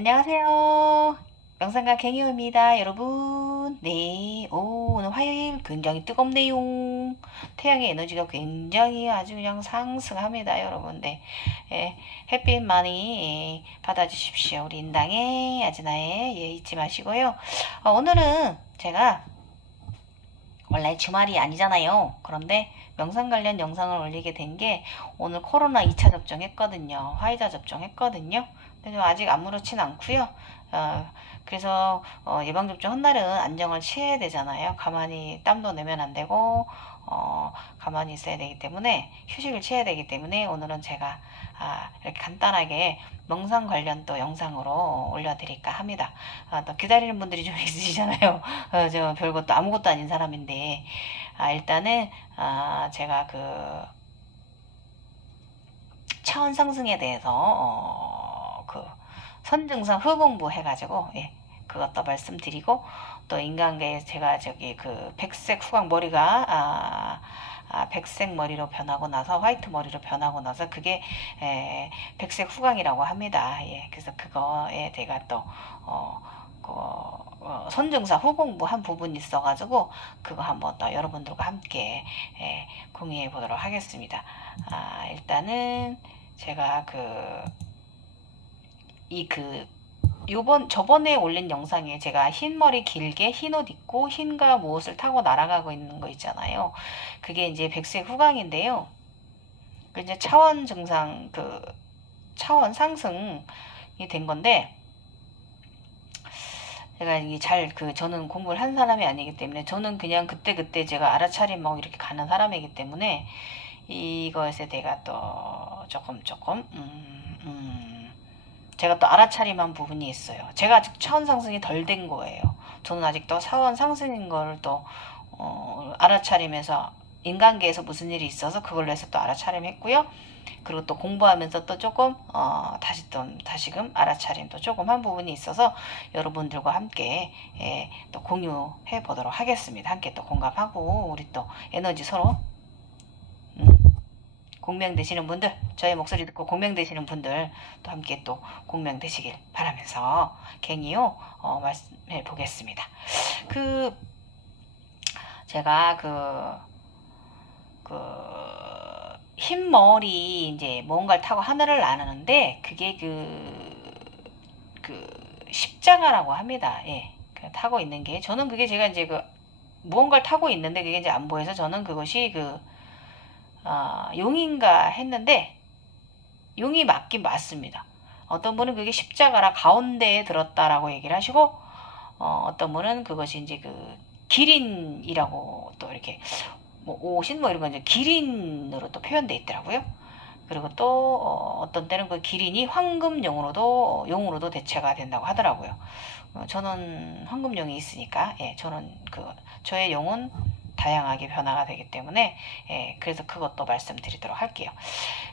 안녕하세요. 명상가 갱이호입니다, 여러분. 네, 오늘 화요일 굉장히 뜨겁네요. 태양의 에너지가 굉장히 아주 그냥 상승합니다, 여러분. 네, 햇빛 많이 받아주십시오. 우리 인당에 아즈나에 잊지 마시고요. 오늘은 제가 원래 주말이 아니잖아요. 그런데 명상 관련 영상을 올리게 된 게 오늘 코로나 2차 접종했거든요. 화이자 접종했거든요. 근데 좀 아직 아무렇진 않고요. 그래서 예방접종 한 날은 안정을 취해야 되잖아요. 가만히 땀도 내면 안 되고 가만히 있어야 되기 때문에 휴식을 취해야 되기 때문에 오늘은 제가 이렇게 간단하게 명상 관련 또 영상으로 올려드릴까 합니다. 또 기다리는 분들이 좀 있으시잖아요. 저 별것도 아무것도 아닌 사람인데 일단은 제가 그 차원 상승에 대해서 그 선증상 후공부 해가지고 그것도 말씀드리고 또 인간계에 제가 저기 그 백색 후광 머리가 백색 머리로 변하고 나서 화이트 머리로 변하고 나서 그게 백색 후광이라고 합니다. 그래서 그거에 제가 또 선증사 후공부 한 부분이 있어가지고 그거 한번 또 여러분들과 함께 공유해 보도록 하겠습니다. 일단은 제가 저번에 올린 영상에 제가 흰 머리 길게 흰 옷 입고 흰가 무엇을 타고 날아가고 있는 거 있잖아요. 그게 이제 백색 후광인데요. 이제 차원 증상, 차원 상승이 된 건데, 제가 저는 공부를 한 사람이 아니기 때문에, 저는 그냥 그때그때 제가 알아차림하고 이렇게 가는 사람이기 때문에, 이것에 대가 또 조금, 제가 또 알아차림한 부분이 있어요. 제가 아직 차원 상승이 덜 된 거예요. 저는 아직도 차원 상승인 거를 또 알아차림해서 인간계에서 무슨 일이 있어서 그걸로 해서 또 알아차림했고요. 그리고 또 공부하면서 또 조금 다시금 알아차림도 조금 한 부분이 있어서 여러분들과 함께 또 공유해 보도록 하겠습니다. 함께 또 공감하고 우리 또 에너지 서로 공명되시는 분들, 저의 목소리 듣고 공명되시는 분들 또 함께 또 공명되시길 바라면서 갱이요 말씀해 보겠습니다. 제가 흰머리 이제 뭔가를 타고 하늘을 나르는데 그게 십자가라고 합니다. 타고 있는 게 저는 그게 제가 이제 무언가를 타고 있는데 그게 이제 안 보여서 저는 그것이 용인가 했는데 용이 맞긴 맞습니다. 어떤 분은 그게 십자가라 가운데에 들었다라고 얘기를 하시고 어떤 분은 그것이 이제 기린이라고 또 이렇게 옷인 이런 건 이제 기린으로 또 표현되어 있더라고요. 그리고 또 어떤 때는 그 기린이 용으로도 대체가 된다고 하더라고요. 저는 황금용이 있으니까 저는 저의 용은 다양하게 변화가 되기 때문에 그래서 그것도 말씀드리도록 할게요.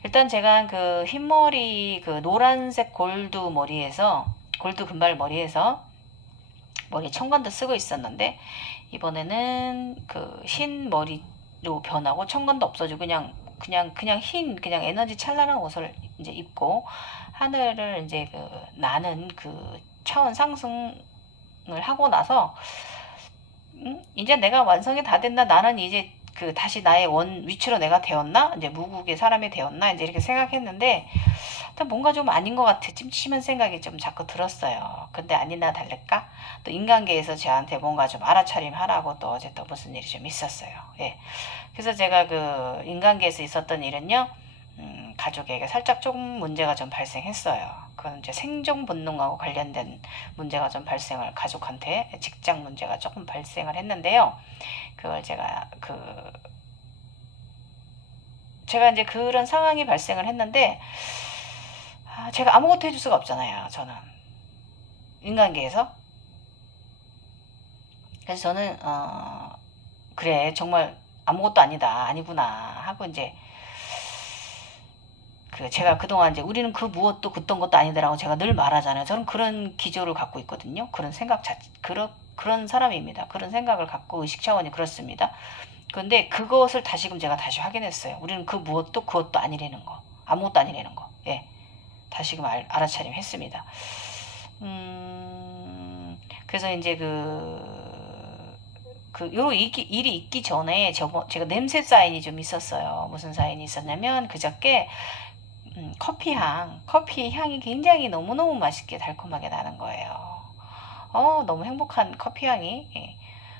일단 제가 흰머리 노란색 골드 금발 머리에서 머리에 청관도 쓰고 있었는데 이번에는 흰 머리로 변하고 청관도 없어지고 그냥 에너지 찬란한 옷을 이제 입고 하늘을 이제 나는 차원 상승을 하고 나서 이제 내가 완성이 다 됐나? 나는 이제 다시 나의 위치로 내가 되었나? 이제 무국의 사람이 되었나? 이제 이렇게 생각했는데, 뭔가 좀 아닌 것 같아. 찜찜한 생각이 좀 자꾸 들었어요. 근데 아니나 다를까? 또 인간계에서 저한테 뭔가 좀 알아차림 하라고 또 어제 또 무슨 일이 좀 있었어요. 그래서 제가 인간계에서 있었던 일은요, 가족에게 살짝 조금 문제가 좀 발생했어요. 그건 이제 생존 본능하고 관련된 문제가 좀 가족한테 직장 문제가 조금 발생을 했는데요. 그걸 제가 이제 그런 상황이 발생을 했는데, 제가 아무것도 해줄 수가 없잖아요. 저는 인간계에서. 그래서 저는 그래 정말 아무것도 아니구나 하고 이제 제가 그동안 이제 우리는 무엇도 그떤 것도 아니다라고 제가 늘 말하잖아요. 저는 그런 기조를 갖고 있거든요. 그런 생각 그런 사람입니다. 그런 생각을 갖고 의식 차원이 그렇습니다. 그런데 그것을 다시금 제가 다시 확인했어요. 우리는 무엇도 그것도 아니라는 거. 아무것도 아니라는 거. 다시금 알아차림했습니다. 그래서 이제 요 일이 있기 전에 제가 냄새 사인이 좀 있었어요. 무슨 사인이 있었냐면 그저께 커피 향이 굉장히 너무너무 맛있게 달콤하게 나는 거예요. 너무 행복한 커피 향이. 예.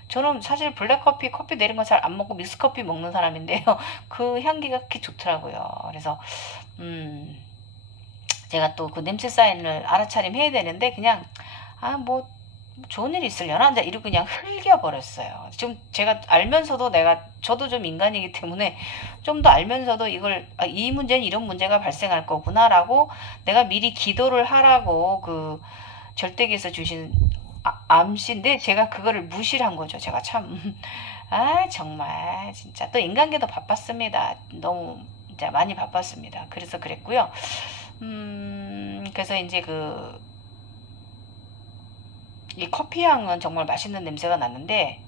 저는 사실 블랙커피, 커피 내린 거 잘 안 먹고 믹스커피 먹는 사람인데요. 그 향기가 그렇게 좋더라고요. 그래서, 제가 또 그 냄새 사인을 알아차림해야 되는데, 그냥, 뭐, 좋은 일이 있으려나? 이러고 그냥 흘겨버렸어요. 지금 제가 알면서도 저도 좀 인간이기 때문에 좀 더 알면서도 이 문제는 이런 문제가 발생할 거구나라고 내가 미리 기도를 하라고 절대기에서 주신 암시인데 제가 그거를 무시를 한 거죠. 제가 참, 정말, 진짜. 또 인간계도 바빴습니다. 너무, 진짜 많이 바빴습니다. 그래서 그랬고요. 그래서 이제 이 커피 향은 정말 맛있는 냄새가 났는데,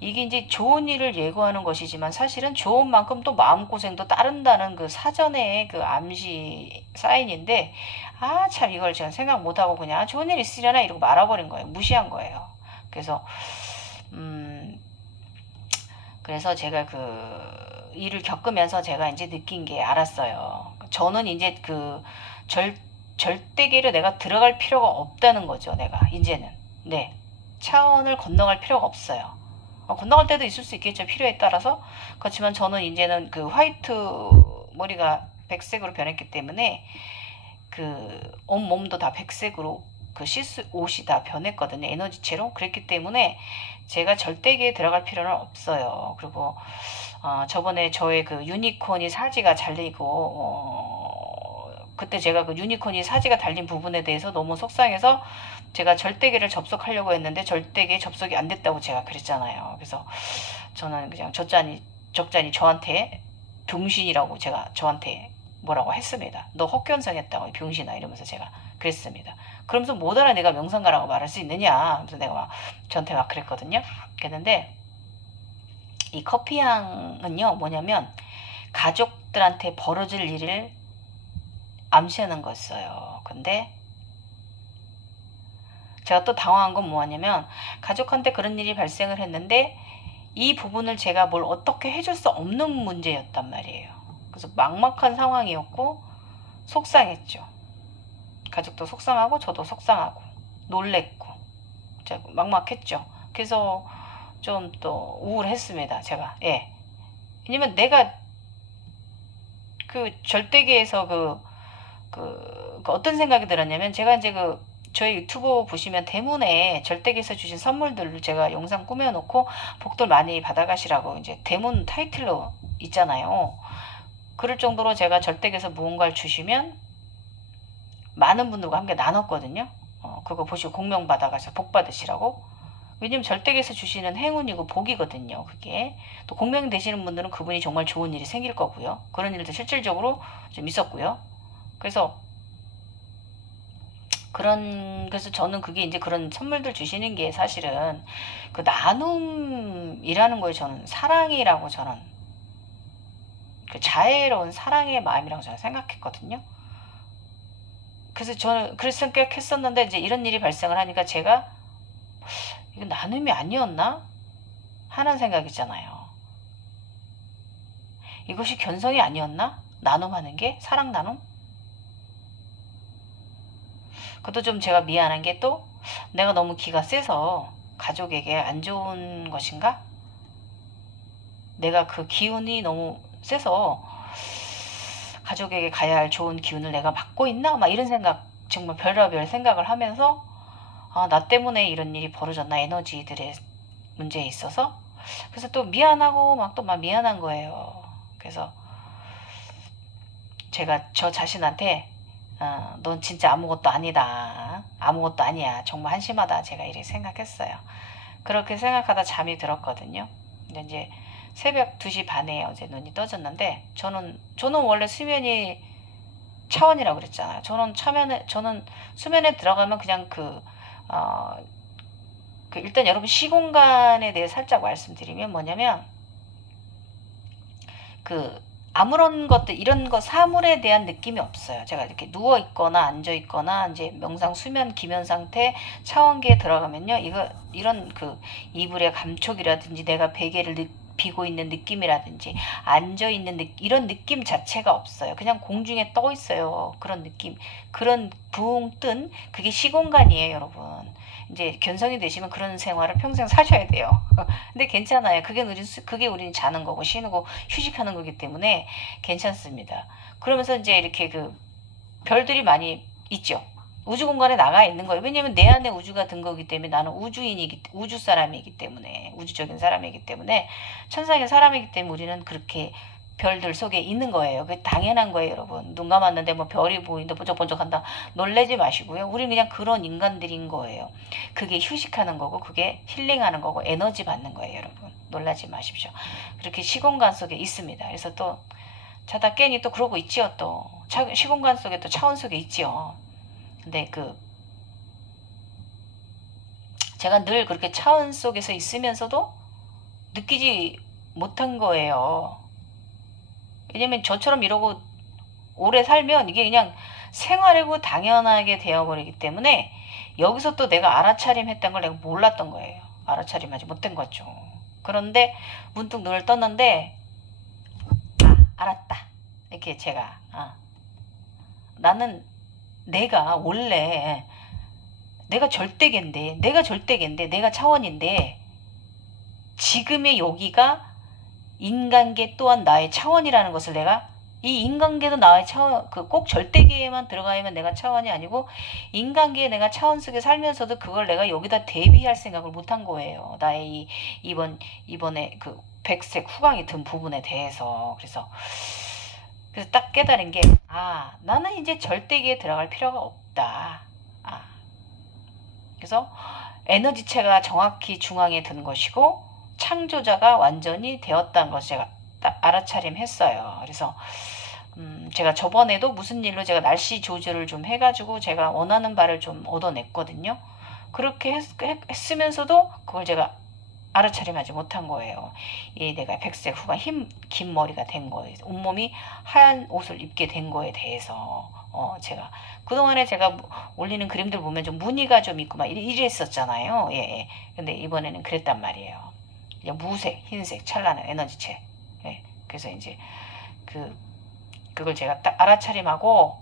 이게 이제 좋은 일을 예고하는 것이지만 사실은 좋은 만큼 또 마음고생도 따른다는 사전에 암시 사인인데, 참 이걸 제가 생각 못하고 그냥 좋은 일 있으려나 이러고 말아버린 거예요. 무시한 거예요. 그래서 제가 일을 겪으면서 제가 이제 느낀 게 알았어요. 저는 이제 절대계를 내가 들어갈 필요가 없다는 거죠. 내가 이제는. 네. 차원을 건너갈 필요가 없어요. 건너갈 때도 있을 수 있겠죠. 필요에 따라서. 그렇지만 저는 이제는 화이트 머리가 백색으로 변했기 때문에 온몸도 다 백색으로 옷이 다 변했거든요. 에너지체로. 그랬기 때문에 제가 절대기에 들어갈 필요는 없어요. 그리고 저번에 저의 유니콘이 사지가 잘리고 그때 제가 유니콘이 사지가 달린 부분에 대해서 너무 속상해서 제가 절대기를 접속하려고 했는데 절대기에 접속이 안 됐다고 제가 그랬잖아요. 그래서 저는 그냥 적잖이 저한테 병신이라고 제가 저한테 뭐라고 했습니다. 너 헛견성했다고 병신아 이러면서 제가 그랬습니다. 그러면서 못 알아 내가 명상가라고 말할 수 있느냐. 그래서 내가 저한테 막 그랬거든요. 그랬는데 이 커피향은요 뭐냐면 가족들한테 벌어질 일을 암시하는 거였어요. 근데 제가 또 당황한 건 뭐냐면 가족한테 그런 일이 발생을 했는데 이 부분을 제가 뭘 어떻게 해줄 수 없는 문제였단 말이에요. 그래서 막막한 상황이었고 속상했죠. 가족도 속상하고 저도 속상하고 놀랬고 막막했죠. 그래서 좀 또 우울했습니다. 제가. 예. 왜냐면 내가 절대계에서 어떤 생각이 들었냐면 제가 이제 저희 유튜브 보시면 대문에 절대계에서 주신 선물들을 제가 영상 꾸며놓고 복들 많이 받아가시라고 이제 대문 타이틀로 있잖아요. 그럴 정도로 제가 절대계에서 무언가를 주시면 많은 분들과 함께 나눴거든요. 그거 보시고 공명 받아가서 복 받으시라고. 왜냐면 절대계에서 주시는 행운이고 복이거든요. 그게 또 공명이 되시는 분들은 그분이 정말 좋은 일이 생길 거고요. 그런 일도 실질적으로 좀 있었고요. 그래서 저는 그게 이제 그런 선물들 주시는 게 사실은 나눔이라는 거에 저는 사랑이라고 저는 자애로운 사랑의 마음이라고 저는 생각했거든요. 그래서 저는 그렇게 생각했었는데 이제 이런 일이 발생을 하니까 제가 이거 나눔이 아니었나 하는 생각이 있잖아요. 이것이 견성이 아니었나? 나눔하는 게 사랑 나눔? 그것도 좀 제가 미안한 게 또 내가 너무 기가 세서 가족에게 안 좋은 것인가? 내가 기운이 너무 세서 가족에게 가야 할 좋은 기운을 내가 맡고 있나? 막 이런 생각, 정말 별의별 생각을 하면서 나 때문에 이런 일이 벌어졌나? 에너지들의 문제에 있어서. 그래서 또 미안하고 막 미안한 거예요. 그래서 제가 저 자신한테 넌 진짜 아무것도 아니다. 아무것도 아니야. 정말 한심하다. 제가 이렇게 생각했어요. 그렇게 생각하다 잠이 들었거든요. 근데 이제 새벽 2시 반에 어제 눈이 떠졌는데 저는 원래 수면이 차원이라고 그랬잖아요. 저는 수면에 들어가면 그냥 일단 여러분 시공간에 대해 살짝 말씀드리면 뭐냐면 아무런 것들 이런 거 사물에 대한 느낌이 없어요. 제가 이렇게 누워 있거나 앉아 있거나 이제 명상 수면 기면 상태 차원기에 들어가면요. 이런 그 이불의 감촉이라든지 내가 베개를 비고 있는 느낌이라든지 앉아 있는 이런 느낌 자체가 없어요. 그냥 공중에 떠 있어요. 그런 느낌, 그런 붕 뜬 그게 시공간이에요, 여러분. 이제 견성이 되시면 그런 생활을 평생 사셔야 돼요. 근데 괜찮아요. 그게 우리는 자는 거고 쉬는 거 휴식하는 거기 때문에 괜찮습니다. 그러면서 이제 이렇게 그 별들이 많이 있죠. 우주 공간에 나가 있는 거예요. 왜냐면 내 안에 우주가 든 거기 때문에 나는 우주 사람이기 때문에 우주적인 사람이기 때문에 천상의 사람이기 때문에 우리는 그렇게 별들 속에 있는 거예요. 그게 당연한 거예요, 여러분. 눈 감았는데 뭐 별이 보인다, 번쩍번쩍한다. 놀래지 마시고요. 우리는 그냥 그런 인간들인 거예요. 그게 휴식하는 거고, 그게 힐링하는 거고, 에너지 받는 거예요, 여러분. 놀라지 마십시오. 그렇게 시공간 속에 있습니다. 그래서 또 자다 깨니 또 그러고 있지요, 또. 시공간 속에 또 차원 속에 있지요. 근데 제가 늘 그렇게 차원 속에서 있으면서도 느끼지 못한 거예요. 왜냐면 저처럼 이러고 오래 살면 이게 그냥 생활이고 당연하게 되어버리기 때문에 여기서 또 내가 알아차림했던 걸 내가 몰랐던 거예요. 알아차림하지 못한 거죠. 그런데 문득 눈을 떴는데 알았다. 이렇게 제가 나는 내가 원래 내가 절대계인데 내가 차원인데 지금의 여기가 인간계 또한 나의 차원이라는 것을 내가 이 인간계도 나의 차원 꼭 절대계에만 들어가면 내가 차원이 아니고 인간계에 내가 차원 속에 살면서도 그걸 내가 여기다 대비할 생각을 못한 거예요. 나의 이번에 그 백색 후광이 든 부분에 대해서 그래서 딱 깨달은 게 나는 이제 절대계에 들어갈 필요가 없다. 그래서 에너지체가 정확히 중앙에 든 것이고 창조자가 완전히 되었다는 것을 제가 딱 알아차림했어요. 그래서 제가 저번에도 무슨 일로 제가 날씨 조절을 좀 해가지고 제가 원하는 바를 좀 얻어냈거든요. 그렇게 했으면서도 그걸 제가 알아차림하지 못한 거예요. 내가 백색 후가 긴 머리가 된 거에 온몸이 하얀 옷을 입게 된 거에 대해서 제가 그동안에 제가 올리는 그림들 보면 좀 무늬가 좀 있고 막 이랬었잖아요. 예. 근데 이번에는 그랬단 말이에요. 그냥 무색, 흰색, 찬란한 에너지체. 예. 그래서 이제 그걸 제가 딱 알아차림하고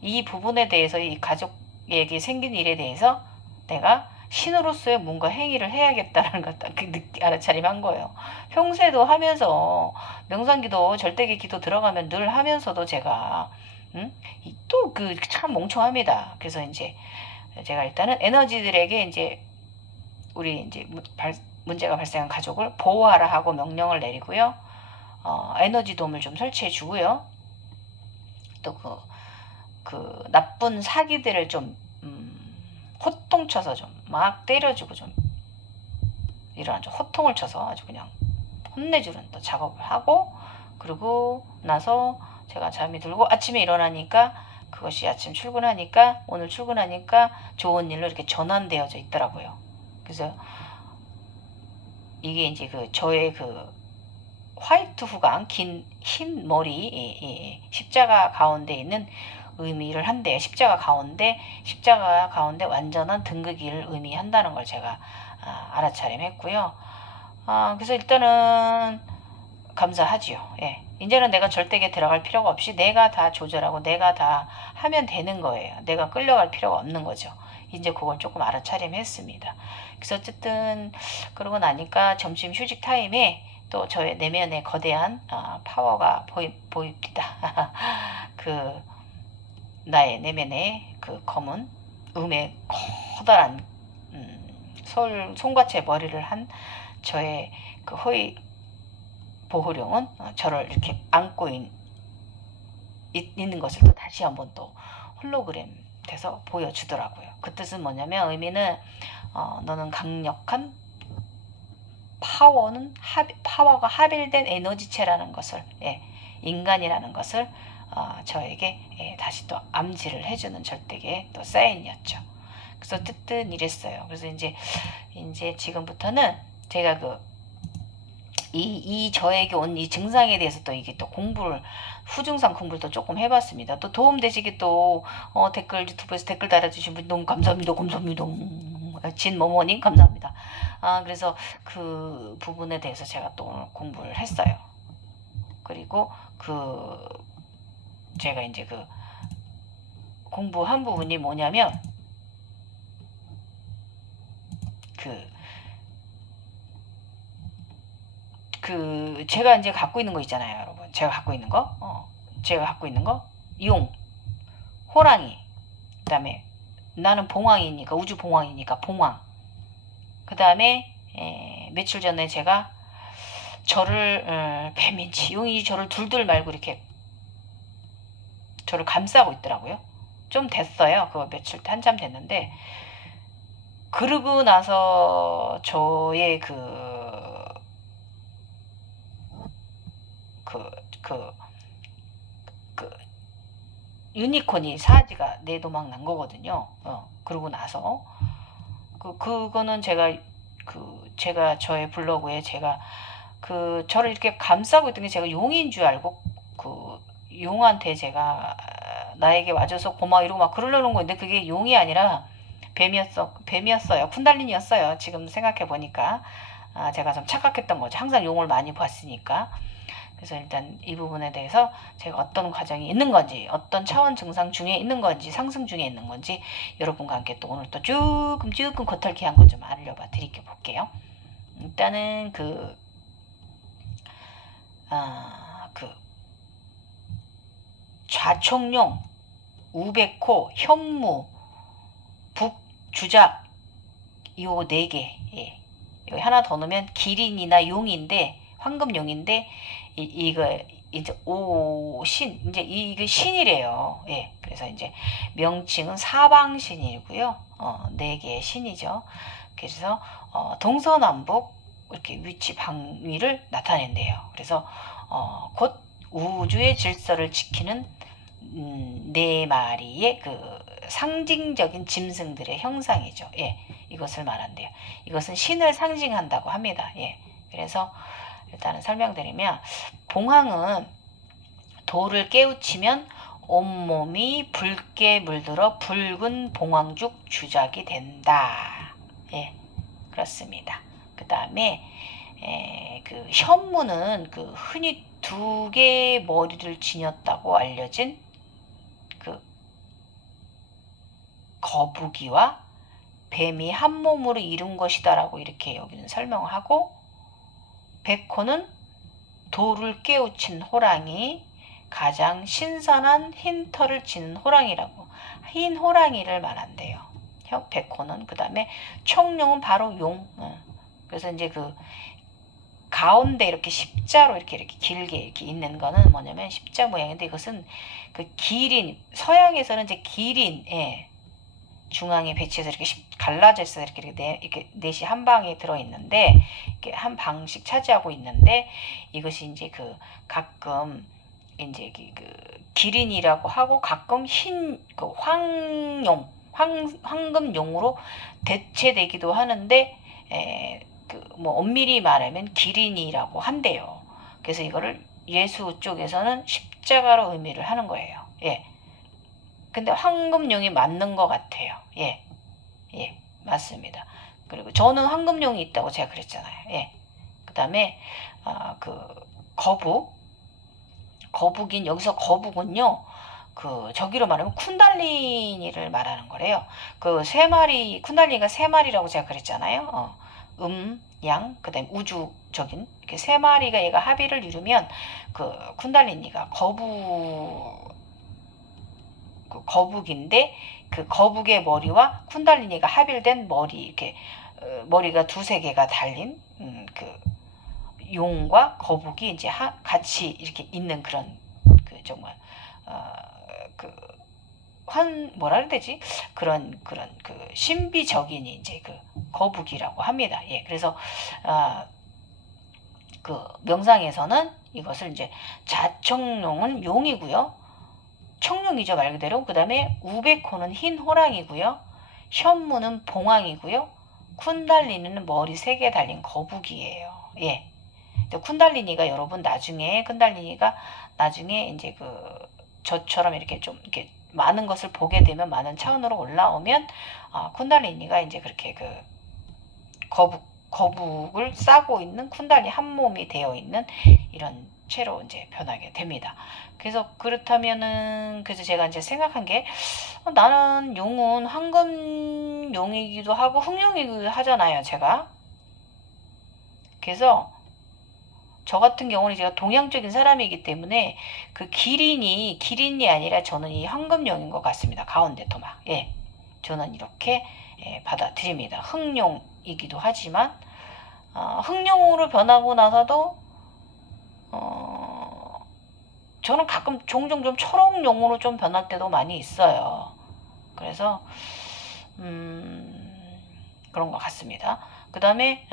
이 부분에 대해서 이 가족에게 생긴 일에 대해서 내가 신으로서의 뭔가 행위를 해야겠다라는 걸 딱 알아차림한 거예요. 평소에도 하면서 명상기도 절대기 기도 들어가면 늘 하면서도 제가 또 참 멍청합니다. 그래서 이제 제가 일단은 에너지들에게 이제 우리 이제 문제가 발생한 가족을 보호하라 하고 명령을 내리고요. 에너지 돔을 좀 설치해 주고요. 또 그 나쁜 사기들을 좀 호통쳐서 좀 막 때려주고 좀 이런 좀 호통을 쳐서 아주 그냥 혼내주는 또 작업을 하고 그러고 나서 제가 잠이 들고 아침에 일어나니까 그것이 오늘 출근하니까 좋은 일로 이렇게 전환되어져 있더라고요. 그래서 이게 이제 저의 화이트 후광 흰 머리 십자가 가운데 있는 의미를 한대요. 십자가 가운데 완전한 등극기를 의미한다는 걸 제가 알아차림했고요. 그래서 일단은 감사하지요. 예. 이제는 내가 절대에 들어갈 필요가 없이 내가 다 조절하고 내가 다 하면 되는 거예요. 내가 끌려갈 필요가 없는 거죠. 이제 그걸 조금 알아차림했습니다. 그래서 어쨌든 그러고 나니까 점심 휴식 타임에 또 저의 내면에 거대한 파워가 보입니다. 나의 내면에 검은 음의 커다란 송과체 머리를 한 저의 허위 보호령은 저를 이렇게 안고 있는 것을 또 다시 한번 또 홀로그램 돼서 보여주더라고요. 그 뜻은 뭐냐면 의미는 너는 강력한 파워가 합일된 에너지체라는 것을 인간이라는 것을 저에게 다시 또 암시를 해주는 절대계 또 사인이었죠. 그래서 어쨌든 이랬어요. 그래서 이제 지금부터는 제가 이 저에게 온 이 증상에 대해서 또 이게 또 공부를 후증상 공부를 또 조금 해봤습니다. 또 도움 되시게 또 댓글 유튜브에서 댓글 달아주신 분 너무 감사합니다. 감사합니다. 진모모님 감사합니다. 그래서 그 부분에 대해서 제가 또 오늘 공부를 했어요. 그리고 제가 이제 공부한 부분이 뭐냐면 제가 이제 갖고 있는 거 있잖아요, 여러분. 제가 갖고 있는 거, 용, 호랑이, 그 다음에 나는 봉황이니까, 우주 봉황이니까 봉황. 그 다음에 며칠 전에 제가 뱀인지 용이 저를 둘둘 말고 이렇게 저를 감싸고 있더라고요. 좀 됐어요. 그거 며칠 한참 됐는데, 그러고 나서 저의 유니콘이 사지가 내도막 난 거거든요. 그러고 나서 그거는 제가 저의 블로그에 제가 저를 이렇게 감싸고 있던 게 제가 용인 줄 알고 용한테 제가 나에게 와줘서 고마워 이러고 막 그러려는 건데 그게 용이 아니라 뱀이었어요. 쿤달린이었어요. 지금 생각해 보니까 제가 좀 착각했던 거죠. 항상 용을 많이 봤으니까. 그래서 일단 이 부분에 대해서 제가 어떤 과정이 있는 건지, 어떤 차원 증상 중에 있는 건지, 상승 중에 있는 건지 여러분과 함께 또 오늘 또 조금 겉핥기한 거 좀 알려봐 볼게요. 일단은 좌총용, 우백호, 현무, 북주작 요 4개. 예. 여기 하나 더 넣으면 기린이나 용인데 황금용인데 이거 이제 이제 이게 신이래요. 예. 그래서 이제 명칭은 사방신이고요. 4개의 신이죠. 그래서 동서남북 이렇게 위치 방위를 나타낸대요. 그래서 곧 우주의 질서를 지키는 4마리의 상징적인 짐승들의 형상이죠. 예. 이것을 말한대요. 이것은 신을 상징한다고 합니다. 예. 그래서 일단은 설명드리면 봉황은 돌을 깨우치면 온몸이 붉게 물들어 붉은 봉황죽 주작이 된다. 예, 그렇습니다. 그 다음에 현무는 흔히 2개의 머리를 지녔다고 알려진 거북이와 뱀이 한 몸으로 이룬 것이다라고 이렇게 여기는 설명을 하고, 백호는 돌을 깨우친 호랑이, 가장 신선한 흰 털을 지닌 호랑이라고, 흰 호랑이를 말한대요. 백호는. 그 다음에 청룡은 바로 용. 그래서 이제 가운데 이렇게 십자로 이렇게 길게 이렇게 있는 거는 뭐냐면 십자 모양인데, 이것은 기린, 서양에서는 이제 기린, 중앙에 배치해서 이렇게 갈라져 있어 이렇게 넷이 한 방에 들어 있는데, 이렇게 한 방씩 차지하고 있는데, 이것이 이제 가끔 이제 기린이라고 하고 가끔 흰 황금용으로 대체되기도 하는데, 엄밀히 말하면 기린이라고 한대요. 그래서 이거를 예수 쪽에서는 십자가로 의미를 하는 거예요. 예. 근데 황금용이 맞는 것 같아요. 예. 예, 맞습니다. 그리고 저는 황금용이 있다고 제가 그랬잖아요. 예. 그 다음에, 거북인, 여기서 거북은요, 저기로 말하면 쿤달리니를 말하는 거래요. 3마리, 쿤달리니가 3마리라고 제가 그랬잖아요. 양, 그 다음에 우주적인, 이렇게 3마리가 얘가 합의를 이루면, 쿤달리니가 거북인데, 거북의 머리와 쿤달리니가 합일된 머리, 이렇게, 머리가 2-3개가 달린, 용과 거북이 이제 같이 이렇게 있는 그런, 정말, 뭐라 그래야 되지? 그런 신비적인 이제 거북이라고 합니다. 예, 그래서, 명상에서는 이것을 이제 자청룡은 용이고요. 청룡이죠, 말 그대로. 그 다음에 우백호는 흰 호랑이고요. 현무는 봉황이고요. 쿤달리니는 머리 3개 달린 거북이에요. 예. 쿤달리니가 여러분 나중에 이제 저처럼 이렇게 좀 이렇게 많은 것을 보게 되면, 많은 차원으로 올라오면 쿤달리니가 이제 그렇게 거북을 싸고 있는 쿤달리 한 몸이 되어 있는 이런 채로 이제 변하게 됩니다. 그래서 그렇다면은, 그래서 제가 이제 생각한 게, 나는 용은 황금용이기도 하고 흑용이기도 하잖아요, 제가. 그래서 저 같은 경우는 제가 동양적인 사람이기 때문에 그 기린이 아니라 저는 이 황금용인 것 같습니다. 가운데 토막. 예. 저는 이렇게 받아들입니다. 흑용이기도 하지만, 흑용으로 변하고 나서도, 저는 가끔 종종 좀 초록용으로 좀 변할 때도 많이 있어요. 그래서, 그런 것 같습니다. 그 다음에,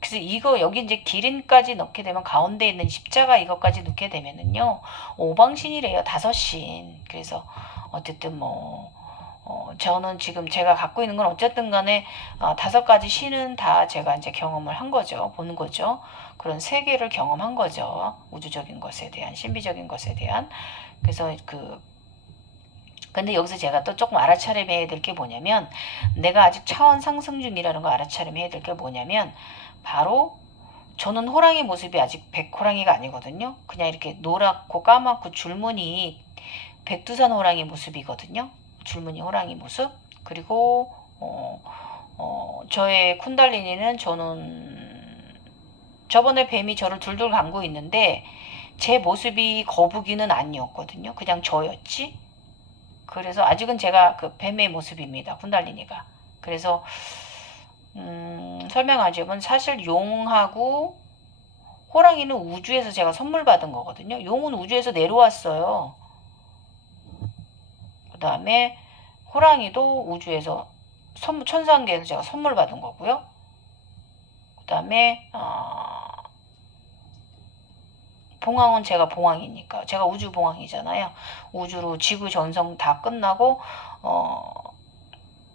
그래서 여기 이제 기린까지 넣게 되면, 가운데 있는 십자가 이것까지 넣게 되면은요, 오방신이래요. 5신. 그래서 어쨌든 저는 지금 제가 갖고 있는 건 어쨌든 간에 5가지 신은 다 제가 이제 경험을 한 거죠. 보는 거죠. 그런 세계를 경험한 거죠. 우주적인 것에 대한, 신비적인 것에 대한. 그래서 근데 여기서 제가 또 조금 알아차림해야 될 게 뭐냐면, 내가 아직 차원 상승 중이라는 거 알아차림해야 될 게 뭐냐면, 바로 저는 호랑이 모습이 아직 백호랑이가 아니거든요. 그냥 이렇게 노랗고 까맣고 줄무늬 백두산 호랑이 모습이거든요. 줄무늬 호랑이 모습. 그리고 저의 쿤달리니는, 저는 저번에 뱀이 저를 둘둘 감고 있는데 제 모습이 거북이는 아니었거든요. 그냥 저였지. 그래서 아직은 제가 그 뱀의 모습입니다. 쿤달리니가. 그래서 설명하자면, 사실 용하고 호랑이는 우주에서 제가 선물 받은 거거든요. 용은 우주에서 내려왔어요. 그 다음에 호랑이도 우주에서 천상계에서 제가 선물 받은 거고요. 그 다음에 봉황은 제가 봉황이니까, 제가 우주 봉황이잖아요. 우주로 지구 전성 다 끝나고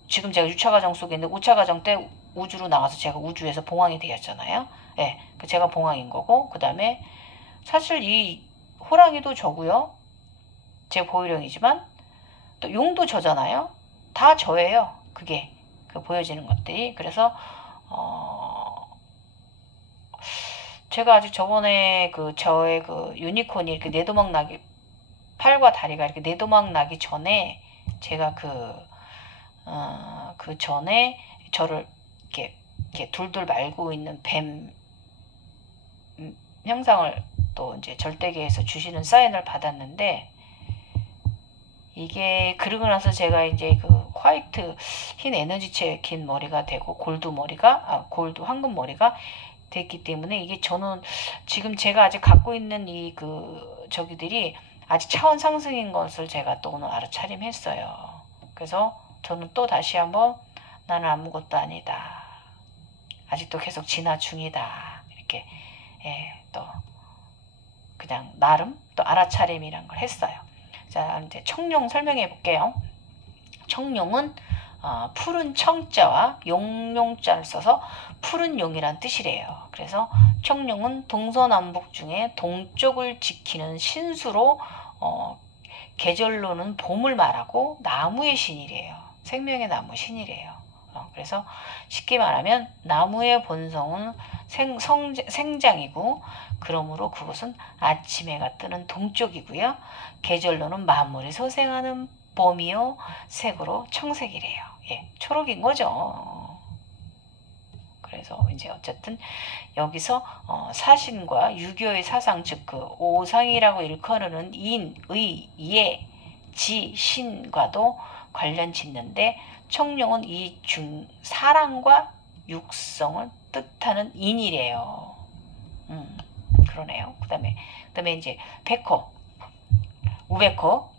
지금 제가 6차 과정 속에 있는데, 5차 과정 때 우주로 나가서 제가 우주에서 봉황이 되었잖아요. 예, 제가 봉황인 거고, 그 다음에 사실 이 호랑이도 저고요. 제 보유령이지만 또 용도 저잖아요. 다 저예요. 그게 보여지는 것들이. 그래서 제가 아직 저번에 저의 유니콘이 이렇게 내도막 나기, 팔과 다리가 이렇게 내도막 나기 전에, 제가 그 전에 저를 이렇게 둘둘 말고 있는 뱀 형상을 또 이제 절대계에서 주시는 사인을 받았는데, 이게 그러고 나서 제가 이제 화이트 흰 에너지체 긴 머리가 되고, 골드 황금 머리가 됐기 때문에, 이게 저는 지금 제가 아직 갖고 있는 저기들이 아직 차원 상승인 것을 제가 또 오늘 알아차림했어요. 그래서 저는 또 다시 한번, 나는 아무것도 아니다, 아직도 계속 진화 중이다, 이렇게 또 그냥 나름 또 알아차림이란 걸 했어요. 자, 이제 청룡 설명해 볼게요. 청룡은 푸른 청자와 용용자를 써서 푸른 용이란 뜻이래요. 그래서 청룡은 동서남북 중에 동쪽을 지키는 신수로, 계절로는 봄을 말하고 나무의 신이래요. 생명의 나무 신이래요. 그래서 쉽게 말하면 나무의 본성은 생장이고, 그러므로 그것은 아침 해가 뜨는 동쪽이고요. 계절로는 만물이 소생하는 봄이요, 색으로 청색이래요. 예, 초록인 거죠. 그래서 이제 어쨌든 여기서 사신과 유교의 사상, 즉 오상이라고 일컬는 인, 의, 예, 지, 신과도 관련 짓는데, 청룡은 이 사랑과 육성을 뜻하는 인이래요. 그러네요. 그 다음에 이제 우베코.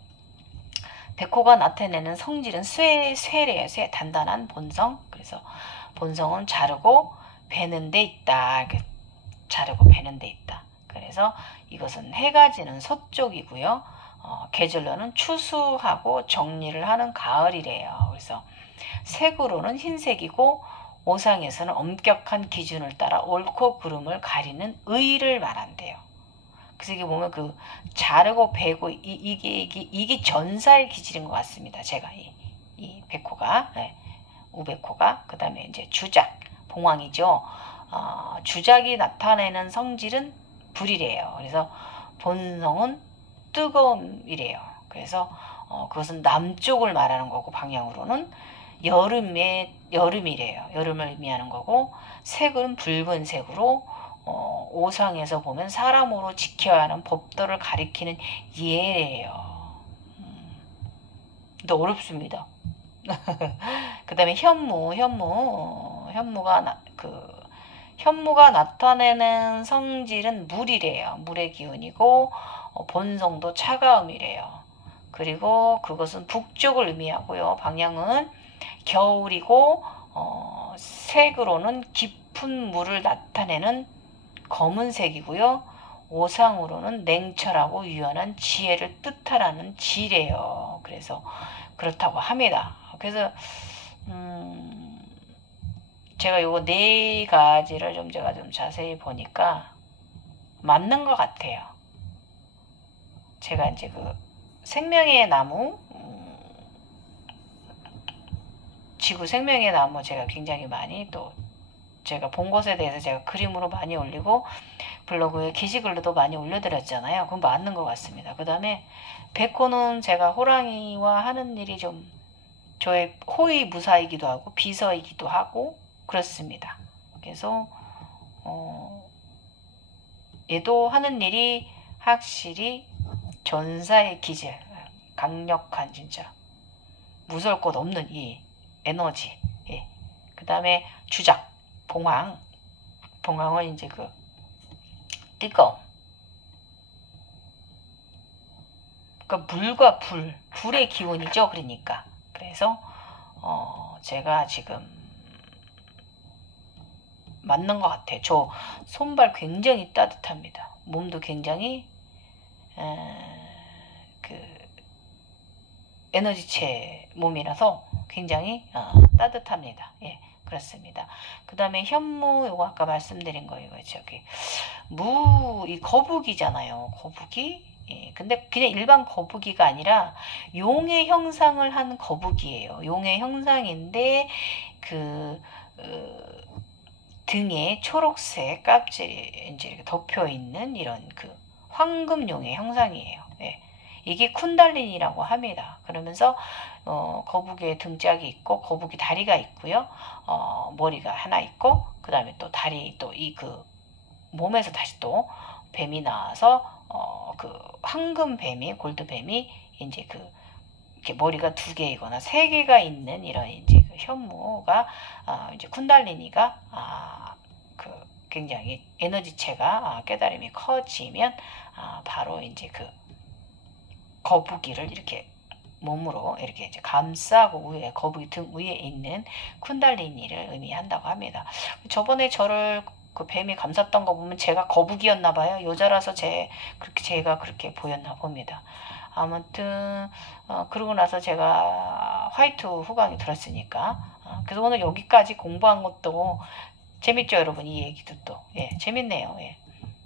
백호가 나타내는 성질은 쇠래요. 단단한 본성. 그래서 본성은 자르고 베는 데 있다. 자르고 베는 데 있다. 그래서 이것은 해가 지는 서쪽이고요. 계절로는 추수하고 정리를 하는 가을이래요. 그래서 색으로는 흰색이고, 오상에서는 엄격한 기준을 따라 옳고 그름을 가리는 의를 말한대요. 그래서 이게 보면 그 자르고 베고 이게 전사의 기질인 것 같습니다. 제가 이 백호가 우백호가 그 다음에 이제 주작 봉황이죠. 주작이 나타내는 성질은 불이래요. 그래서 본성은 뜨거움이래요. 그래서 그것은 남쪽을 말하는 거고 방향으로는 여름이래요. 여름을 의미하는 거고 색은 붉은색으로 오상에서 보면 사람으로 지켜야 하는 법도를 가리키는 예래요. 근데 어렵습니다. 그 다음에 현무가 나타내는 성질은 물이래요. 물의 기운이고 본성도 차가움이래요. 그리고 그것은 북쪽을 의미하고요. 방향은 겨울이고 색으로는 깊은 물을 나타내는 검은색이고요. 오상으로는 냉철하고 유연한 지혜를 뜻하라는 지래요. 그래서 그렇다고 합니다. 그래서 제가 요거 네 가지를 제가 좀 자세히 보니까 맞는 것 같아요. 제가 이제 그 생명의 나무, 지구 생명의 나무 제가 굉장히 많이 또 제가 본 것에 대해서 제가 그림으로 많이 올리고 블로그에 게시글로도 많이 올려드렸잖아요. 그건 맞는 것 같습니다. 그 다음에 백호는 제가 호랑이와 하는 일이 좀 저의 호의 무사이기도 하고 비서이기도 하고 그렇습니다. 그래서 얘도 하는 일이 확실히 전사의 기질, 강력한 진짜 무서울 것 없는 이 에너지. 예. 그 다음에 주작, 봉황은 이제 그 뜨거움. 그러니까 물과 불의 기운이죠. 그러니까 그래서 제가 지금 맞는 것 같아요. 저 손발 굉장히 따뜻합니다. 몸도 굉장히 그 에너지체 몸이라서 굉장히 따뜻합니다. 예, 그렇습니다. 그 다음에 현무 요거 아까 말씀드린 거 이거 저기 이 거북이잖아요. 거북이. 예, 근데 그냥 일반 거북이가 아니라 용의 형상을 한 거북이에요. 용의 형상인데 그 등에 초록색 껍질이 이제 이렇게 덮여 있는 이런 그 황금용의 형상이에요. 예. 이게 쿤달린이라고 합니다. 그러면서 거북이의 등짝이 있고 거북이 다리가 있고요. 머리가 하나 있고 그 다음에 또 다리 또 이 그 몸에서 다시 또 뱀이 나와서 그 황금 뱀이 골드 뱀이 이제 그 이렇게 머리가 2개이거나 3개가 있는 이런 이제 그 현무가 이제 쿤달리니가 그 굉장히 에너지체가 깨달음이 커지면 바로 이제 그 거북이를 이렇게 몸으로 이렇게 이제 감싸고 위에 거북이 등 위에 있는 쿤달리니를 의미한다고 합니다. 저번에 저를 그 뱀이 감쌌던 거 보면 제가 거북이였나 봐요. 여자라서 제가 그렇게 보였나 봅니다. 아무튼 그러고 나서 제가 화이트 후광이 들었으니까 그래서 오늘 여기까지 공부한 것도 재밌죠, 여러분? 이 얘기도 또 재밌네요. 예.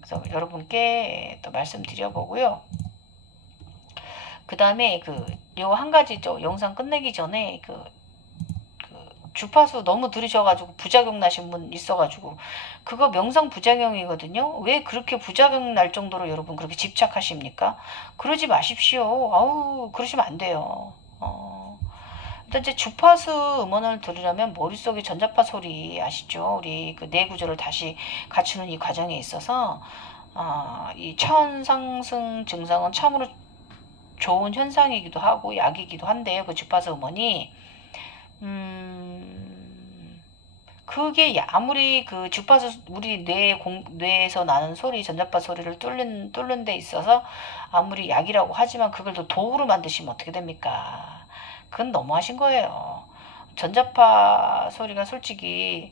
그래서 여러분께 또 말씀드려보고요. 그 다음에 요 한 가지 영상 끝내기 전에 주파수 너무 들으셔가지고 부작용 나신 분 있어가지고 그거 명상 부작용이거든요. 왜 그렇게 부작용 날 정도로 여러분 그렇게 집착하십니까? 그러지 마십시오. 아우 그러시면 안 돼요. 일단 이제 주파수 음원을 들으려면 머릿속에 전자파 소리 아시죠? 우리 그 뇌 구조를 다시 갖추는 이 과정에 있어서 이 차원 상승 증상은 참으로 좋은 현상이기도 하고 약이기도 한데요. 그 주파수 음원이 그게 아무리 그 주파수 우리 뇌에서 나는 소리 전자파 소리를 뚫는 데 있어서 아무리 약이라고 하지만 그걸 또 도구로 만드시면 어떻게 됩니까? 그건 너무하신 거예요. 전자파 소리가 솔직히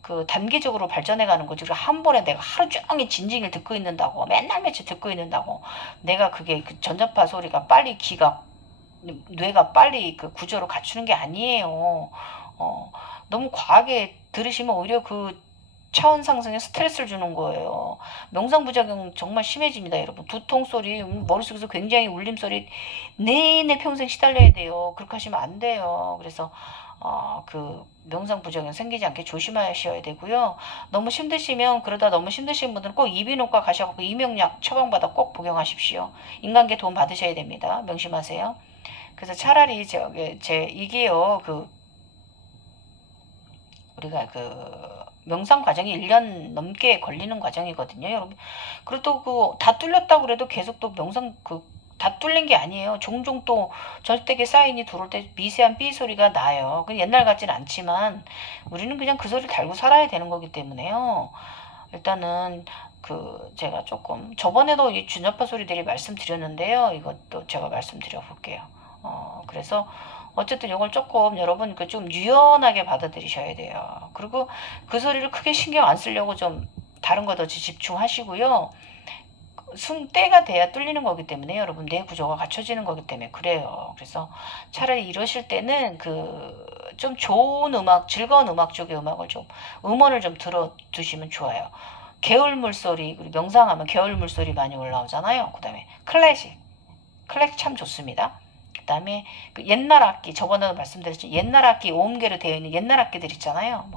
그 단계적으로 발전해가는 거지. 한 번에 내가 하루 종일 진징을 듣고 있는다고 맨날 며칠 듣고 있는다고 내가 그게 그 전자파 소리가 빨리 뇌가 빨리 그 구조를 갖추는 게 아니에요. 너무 과하게 들으시면 오히려 그 차원 상승에 스트레스를 주는 거예요. 명상부작용 정말 심해집니다, 여러분. 두통 소리, 머릿속에서 굉장히 울림 소리 내내 평생 시달려야 돼요. 그렇게 하시면 안 돼요. 그래서 그 명상부작용 생기지 않게 조심하셔야 되고요. 너무 힘드시면, 그러다 너무 힘드신 분들은 꼭 이비인후과 가셔서 이명약 처방받아 꼭 복용하십시오. 인간계 도움 받으셔야 됩니다. 명심하세요. 그래서 차라리 이게요, 우리가 명상 과정이 1년 넘게 걸리는 과정이거든요, 여러분. 그리고 또 다 뚫렸다고 그래도 계속 또 명상 다 뚫린 게 아니에요. 종종 또 절대계 사인이 들어올 때 미세한 삐 소리가 나요. 옛날 같진 않지만 우리는 그냥 그 소리를 달고 살아야 되는 거기 때문에요. 일단은 제가 조금 저번에도 이 준자파 소리들이 말씀드렸는데요. 이것도 제가 말씀드려 볼게요. 그래서 어쨌든 이걸 조금 여러분 좀 유연하게 받아들이셔야 돼요. 그리고 그 소리를 크게 신경 안 쓰려고 좀 다른 거 더 집중하시고요. 때가 돼야 뚫리는 거기 때문에 여러분 뇌 구조가 갖춰지는 거기 때문에 그래요. 그래서 차라리 이러실 때는 좀 좋은 음악, 즐거운 음악 쪽의 음악을 음원을 좀 들어두시면 좋아요. 개울 물소리, 그리고 명상하면 개울 물소리 많이 올라오잖아요. 그 다음에 클래식 참 좋습니다. 그 다음에 옛날 악기, 저번에도 말씀드렸죠. 옛날 악기 오음계로 되어 있는 옛날 악기들 있잖아요.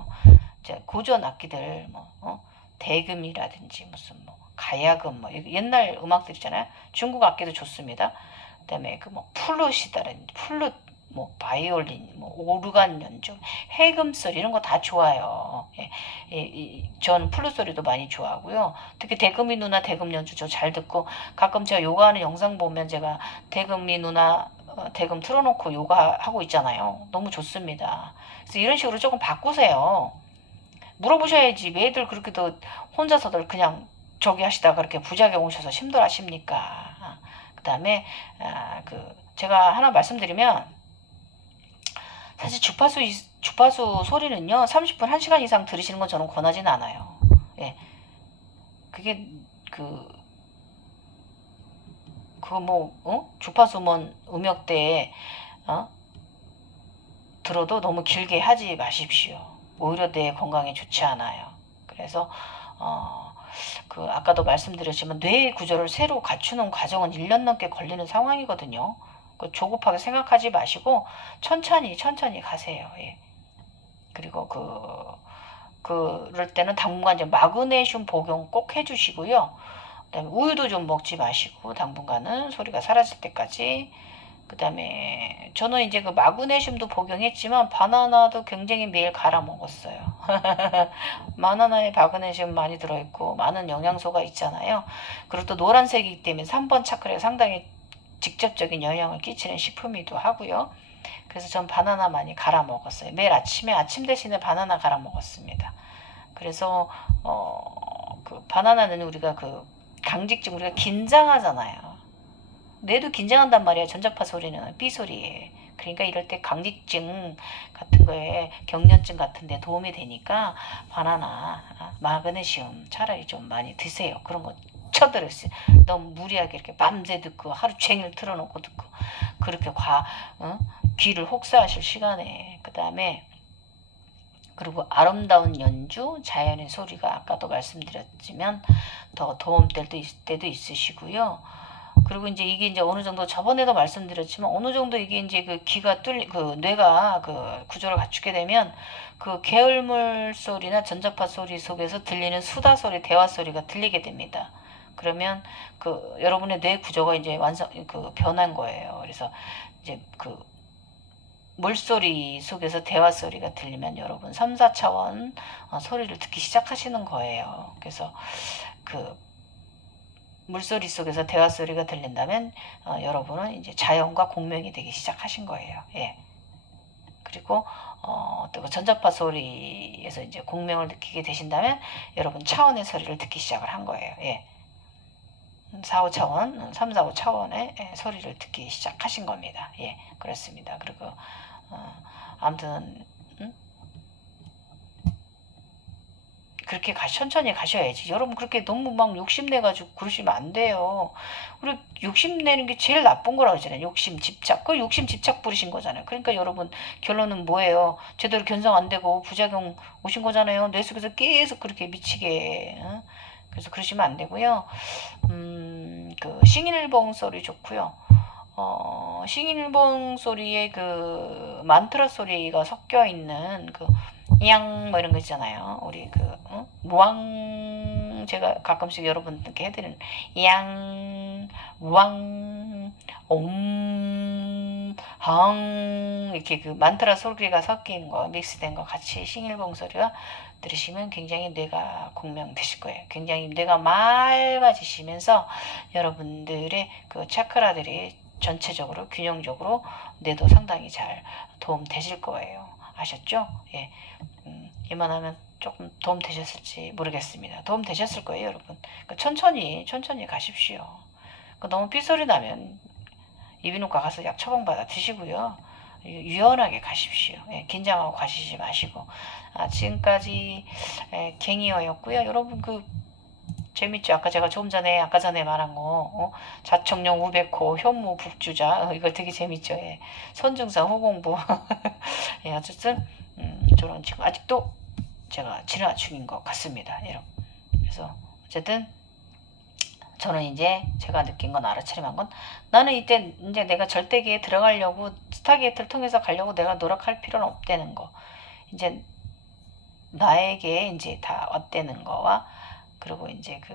고전 악기들, 대금이라든지 무슨 가야금, 옛날 음악들 있잖아요. 중국 악기도 좋습니다. 그 다음에 플룻이다든지, 플룻, 바이올린, 오르간 연주, 해금 소리, 이런 거 다 좋아요. 전 플룻 소리도 많이 좋아하고요. 특히 대금이 누나 대금 연주 저 잘 듣고, 가끔 제가 요가하는 영상 보면 제가 대금이 누나 대금 틀어놓고 요가하고 있잖아요. 너무 좋습니다. 그래서 이런 식으로 조금 바꾸세요. 물어보셔야지. 왜들 그렇게도 혼자서들 그냥 저기 하시다가 그렇게 부작용 오셔서 힘들어 하십니까? 그 다음에 제가 하나 말씀드리면, 사실 주파수 소리는요 30분 1시간 이상 들으시는 건 저는 권하지는 않아요. 예. 그게 주파수 음역대에 들어도 너무 길게 하지 마십시오. 오히려 내 건강에 좋지 않아요. 그래서 아까도 말씀드렸지만 뇌 구조를 새로 갖추는 과정은 1년 넘게 걸리는 상황이거든요. 조급하게 생각하지 마시고 천천히 가세요. 예. 그리고 그럴 때는 당분간 이제 마그네슘 복용 꼭 해주시고요. 그다음에 우유도 좀 먹지 마시고 당분간은 소리가 사라질 때까지. 그다음에 저는 이제 마그네슘도 복용했지만 바나나도 굉장히 매일 갈아 먹었어요. 바나나에 마그네슘 많이 들어있고 많은 영양소가 있잖아요. 그리고 또 노란색이기 때문에 3번 차크라에 상당히 직접적인 영향을 끼치는 식품이기도 하고요. 그래서 전 바나나 많이 갈아 먹었어요. 매일 아침에 아침 대신에 바나나 갈아 먹었습니다. 그래서 바나나는 우리가 강직증, 우리가 긴장하잖아요. 뇌도 긴장한단 말이에요. 전자파 소리는 삐 소리에. 그러니까 이럴 때 강직증 같은 거에 경련증 같은 데 도움이 되니까 바나나, 마그네슘 차라리 좀 많이 드세요. 그런 거 쳐들었어요. 너무 무리하게 이렇게 밤새 듣고 하루 종일 틀어놓고 듣고 그렇게 귀를 혹사하실 시간에. 그 다음에 그리고 아름다운 연주, 자연의 소리가 아까도 말씀드렸지만 더 도움될 때도 있으시고요. 그리고 이게 이제 어느 정도 저번에도 말씀드렸지만 어느 정도 이게 이제 귀가 뇌가 구조를 갖추게 되면 계열물 소리나 전자파 소리 속에서 들리는 수다 소리, 대화 소리가 들리게 됩니다. 그러면 여러분의 뇌 구조가 이제 변한 거예요. 그래서 이제 물소리 속에서 대화 소리가 들리면 여러분 3, 4차원 소리를 듣기 시작하시는 거예요. 그래서 물소리 속에서 대화 소리가 들린다면 여러분은 이제 자연과 공명이 되기 시작하신 거예요. 예. 그리고 또 전자파 소리에서 이제 공명을 느끼게 되신다면 여러분 차원의 소리를 듣기 시작을 한 거예요. 예. 4, 5차원, 3, 4, 5차원의 소리를 듣기 시작하신 겁니다. 예, 그렇습니다. 그리고 아무튼 그렇게 천천히 가셔야지. 여러분 그렇게 너무 막 욕심내가지고 그러시면 안 돼요. 우리 욕심내는 게 제일 나쁜 거라고 하잖아요. 욕심, 집착. 그 욕심, 집착 부리신 거잖아요. 그러니까 여러분 결론은 뭐예요? 제대로 견성 안 되고 부작용 오신 거잖아요. 뇌 속에서 계속 그렇게 미치게. 그래서 그러시면 안 되고요. 그 싱일봉 소리 좋고요. 싱일봉 소리에 그 만트라 소리가 섞여 있는 그 양 뭐 이런 거 있잖아요. 우리 그 무왕 제가 가끔씩 여러분들께 해드리는 양 무왕 옴 항 이렇게 그 만트라 소리가 섞인 거 믹스된 거 같이 싱일봉 소리가 들으시면 굉장히 뇌가 공명되실 거예요. 굉장히 뇌가 맑아지시면서 여러분들의 그 차크라들이 전체적으로 균형적으로 뇌도 상당히 잘 도움 되실 거예요. 아셨죠? 예. 이만하면 조금 도움 되셨을지 모르겠습니다. 도움 되셨을 거예요, 여러분. 그러니까 천천히 가십시오. 그러니까 너무 삐소리 나면 이비인후과 가서 약 처방받아 드시고요. 유연하게 가십시오. 예, 긴장하고 가시지 마시고. 지금까지 갱이어였고요. 여러분 그 재밌죠? 아까 전에 말한 거 자청령 우백호 현무 북주자 이거 되게 재밌죠? 예. 선중사 후공부 예, 어쨌든 저는 지금 아직도 제가 진화 중인 것 같습니다, 여러분. 그래서 어쨌든 저는 이제 제가 느낀 건 알아차림한 건 나는 이때 이제 내가 절대기에 들어가려고 스타게이트를 통해서 가려고 내가 노력할 필요는 없다는 거. 이제 나에게 이제 다 왔다는 거와 그리고 이제 그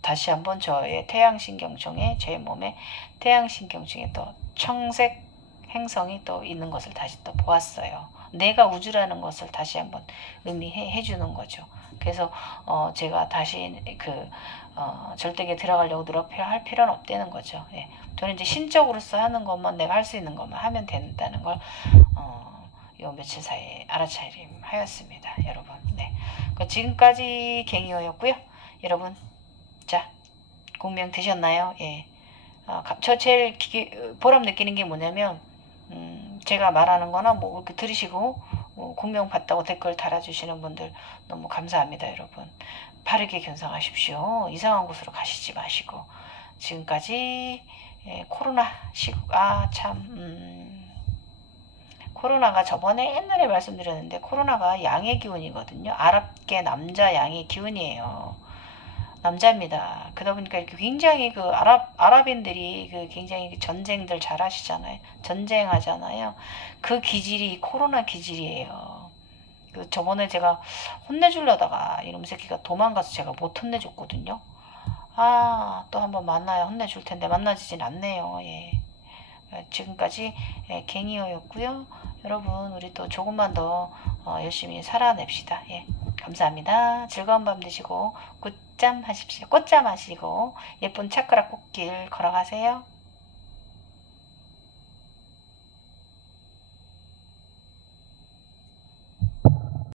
다시 한번 저의 태양신경청에 제 몸에 태양신경청에 또 청색 행성이 또 있는 것을 다시 또 보았어요. 내가 우주라는 것을 다시 한번 의미해 주는 거죠. 그래서 제가 다시 그 절대기에 들어가려고 노력할 필요는 없다는 거죠. 예. 저는 이제 신적으로서 하는 것만 내가 할 수 있는 것만 하면 된다는 걸 요 며칠 사이에 알아차림하였습니다, 여러분. 네. 지금까지 갱이어였고요. 여러분, 자, 공명 되셨나요? 예. 저 제일 보람 느끼는 게 뭐냐면, 제가 말하는 거나 뭐 이렇게 들으시고, 공명 받다고 댓글 달아주시는 분들 너무 감사합니다, 여러분. 바르게 견성하십시오. 이상한 곳으로 가시지 마시고. 지금까지, 코로나 시국, 코로나가 저번에 옛날에 말씀드렸는데, 코로나가 양의 기운이거든요. 아랍계 남자 양의 기운이에요. 남자입니다. 그러다 보니까 이렇게 굉장히 그 아랍인들이 그 굉장히 전쟁들 잘 하시잖아요. 전쟁하잖아요. 그 기질이 코로나 기질이에요. 그 저번에 제가 혼내주려다가 이놈 새끼가 도망가서 제가 못 혼내줬거든요. 또 한번 만나야 혼내줄 텐데 만나지진 않네요. 예. 지금까지 갱이어였고요. 여러분 우리 또 조금만 더 열심히 살아냅시다. 예. 감사합니다. 즐거운 밤 되시고 굿잠 하십시오. 꽃잠 하시고 예쁜 차크라 꽃길 걸어가세요.